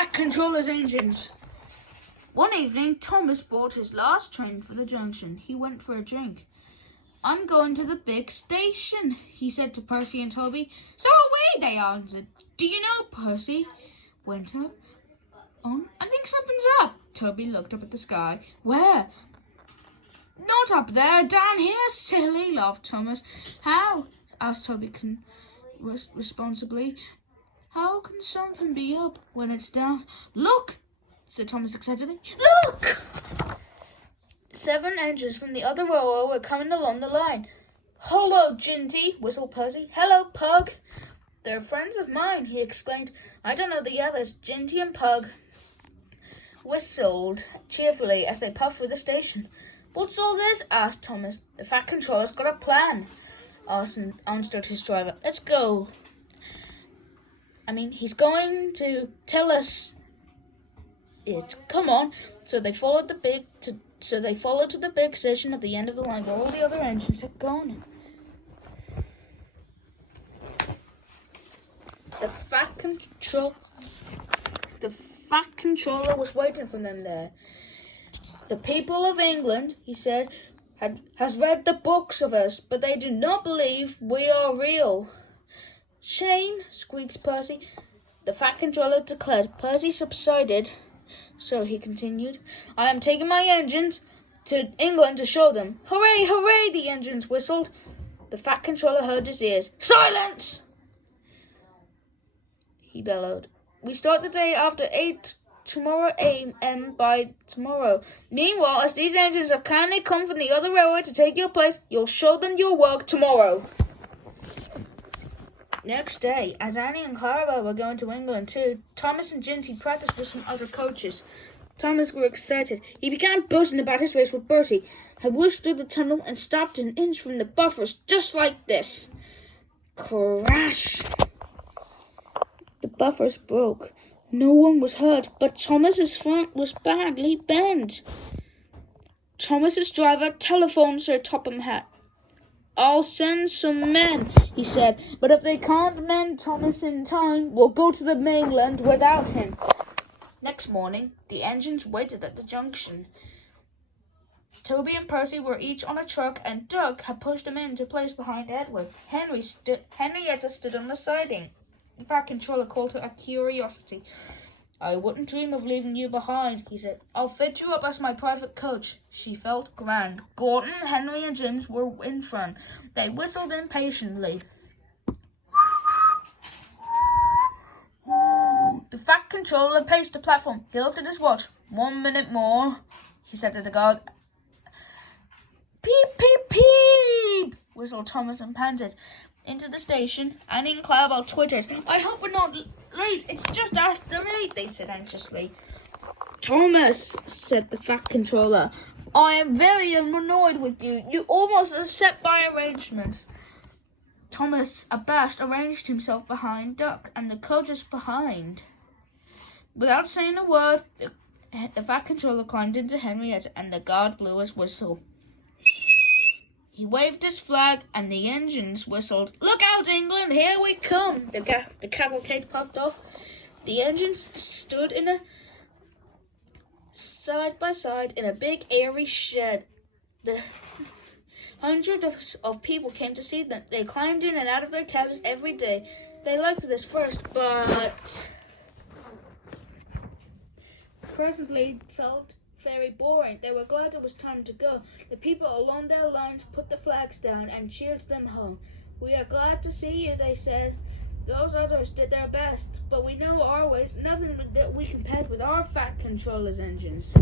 Fat Controller's engines. One evening, Thomas bought his last train for the junction. He went for a drink. "I'm going to the big station," he said to Percy and Toby. "So are we," they answered. "Do you know," Percy went up on, "I think something's up." Toby looked up at the sky. "Where?" "Not up there, down here, silly," laughed Thomas. "How?" asked Toby responsibly. "How can something be up when it's down?" "Look," said Thomas excitedly. "Look!" 7 engines from the other railroad were coming along the line. "Hello, Ginty," whistled Percy. "Hello, Pug." "They're friends of mine," he exclaimed. "I don't know the others." Ginty and Pug whistled cheerfully as they puffed through the station. "What's all this?" asked Thomas. "The Fat Controller's got a plan," answered his driver. "Let's go. He's going to tell us it. Come on." So they followed to the big station at the end of the line where all the other engines had gone. The Fat Controller was waiting for them there. "The people of England," he said, has read the books of us, but they do not believe we are real." "Shame," squeaked Percy. The Fat Controller declared. Percy subsided, so he continued, "I am taking my engines to England to show them." "Hooray, hooray," the engines whistled. The Fat Controller heard his ears. "Silence!" he bellowed. "We start the day after 8 tomorrow a.m. by tomorrow. Meanwhile, as these engines have kindly come from the other railway to take your place, you'll show them your work tomorrow." Next day, as Annie and Clara were going to England too, Thomas and Ginty practiced with some other coaches. Thomas grew excited. He began boasting about his race with Bertie. "I whooshed through the tunnel and stopped an inch from the buffers, just like this." Crash! The buffers broke. No one was hurt, but Thomas's front was badly bent. Thomas's driver telephoned Sir Topham Hatt. "I'll send some men," he said, "but if they can't mend Thomas in time, we'll go to the mainland without him." Next morning, the engines waited at the junction. Toby and Percy were each on a truck, and Doug had pushed them into place behind Edward. Henrietta stood on the siding. The Fat Controller called her a curiosity. "I wouldn't dream of leaving you behind," he said. "I'll fit you up as my private coach." She felt grand. Gordon, Henry, and James were in front. They whistled impatiently. The Fat Controller paced the platform. He looked at his watch. 1 minute more," he said to the guard. "Peep, peep, peep," whistled Thomas and panted. Into the station, Annie and Clarabelle twittered. "I hope we're not late. It's just after 8, they said anxiously. "Thomas," said the Fat Controller, "I am very annoyed with you. You almost upset my arrangements." Thomas, abashed, arranged himself behind Duck and the coaches behind. Without saying a word, the Fat Controller climbed into Henrietta and the guard blew his whistle. He waved his flag, and the engines whistled. "Look out, England! Here we come!" The cavalcade puffed off. The engines stood side by side in a big, airy shed. Hundreds of people came to see them. They climbed in and out of their cabs every day. They liked this first, but presently felt very boring. They were glad it was time to go. The people along their lines put the flags down and cheered them home. "We are glad to see you," they said. "Those others did their best, but we know our ways. Nothing that we compared with our Fat Controller's engines."